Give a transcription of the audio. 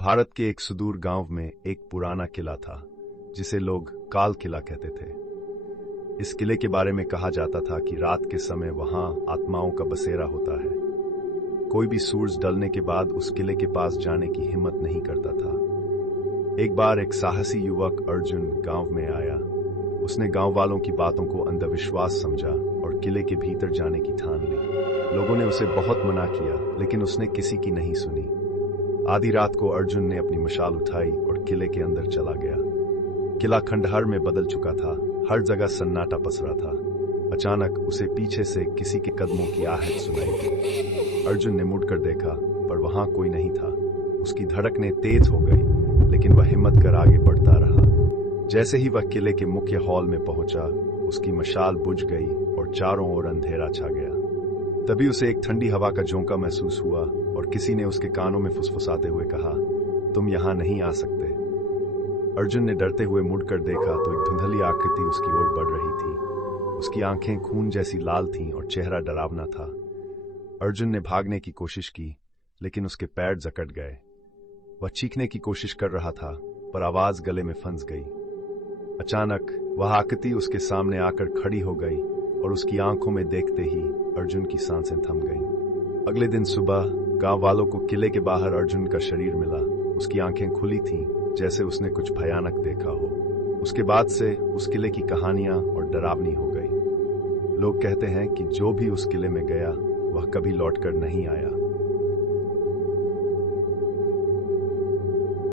भारत के एक सुदूर गांव में एक पुराना किला था जिसे लोग काल किला कहते थे। इस किले के बारे में कहा जाता था कि रात के समय वहां आत्माओं का बसेरा होता है। कोई भी सूरज ढलने के बाद उस किले के पास जाने की हिम्मत नहीं करता था। एक बार एक साहसी युवक अर्जुन गांव में आया। उसने गांव वालों की बातों को अंधविश्वास समझा और किले के भीतर जाने की ठान ली। लोगों ने उसे बहुत मना किया, लेकिन उसने किसी की नहीं सुनी। आधी रात को अर्जुन ने अपनी मशाल उठाई और किले के अंदर चला गया। किला खंडहर में बदल चुका था, हर जगह सन्नाटा पसरा था। अचानक उसे पीछे से किसी के कदमों की आहट सुनाई दी। अर्जुन ने मुड़कर देखा, पर वहां कोई नहीं था। उसकी धड़कनें तेज हो गई, लेकिन वह हिम्मत कर आगे बढ़ता रहा। जैसे ही वह किले के मुख्य हॉल में पहुंचा, उसकी मशाल बुझ गई और चारों ओर अंधेरा छा गया। तभी उसे एक ठंडी हवा का झोंका महसूस हुआ और किसी ने उसके कानों में फुसफुसाते हुए कहा, तुम यहां नहीं आ सकते। अर्जुन ने डरते हुए मुड़कर देखा तो एक धुंधली आकृति उसकी ओर बढ़ रही थी। उसकी आंखें खून जैसी लाल थीं और चेहरा डरावना था। अर्जुन ने भागने की कोशिश की, लेकिन उसके पैर जकड़ गए। वह चीखने की कोशिश कर रहा था, पर आवाज गले में फंस गई। अचानक वह आकृति उसके सामने आकर खड़ी हो गई और उसकी आंखों में देखते ही अर्जुन की सांसें थम गईं। अगले दिन सुबह गांव वालों को किले के बाहर अर्जुन का शरीर मिला। उसकी आंखें खुली थीं, जैसे उसने कुछ भयानक देखा हो। उसके बाद से उस किले की कहानियां और डरावनी हो गई। लोग कहते हैं कि जो भी उस किले में गया वह कभी लौटकर नहीं आया।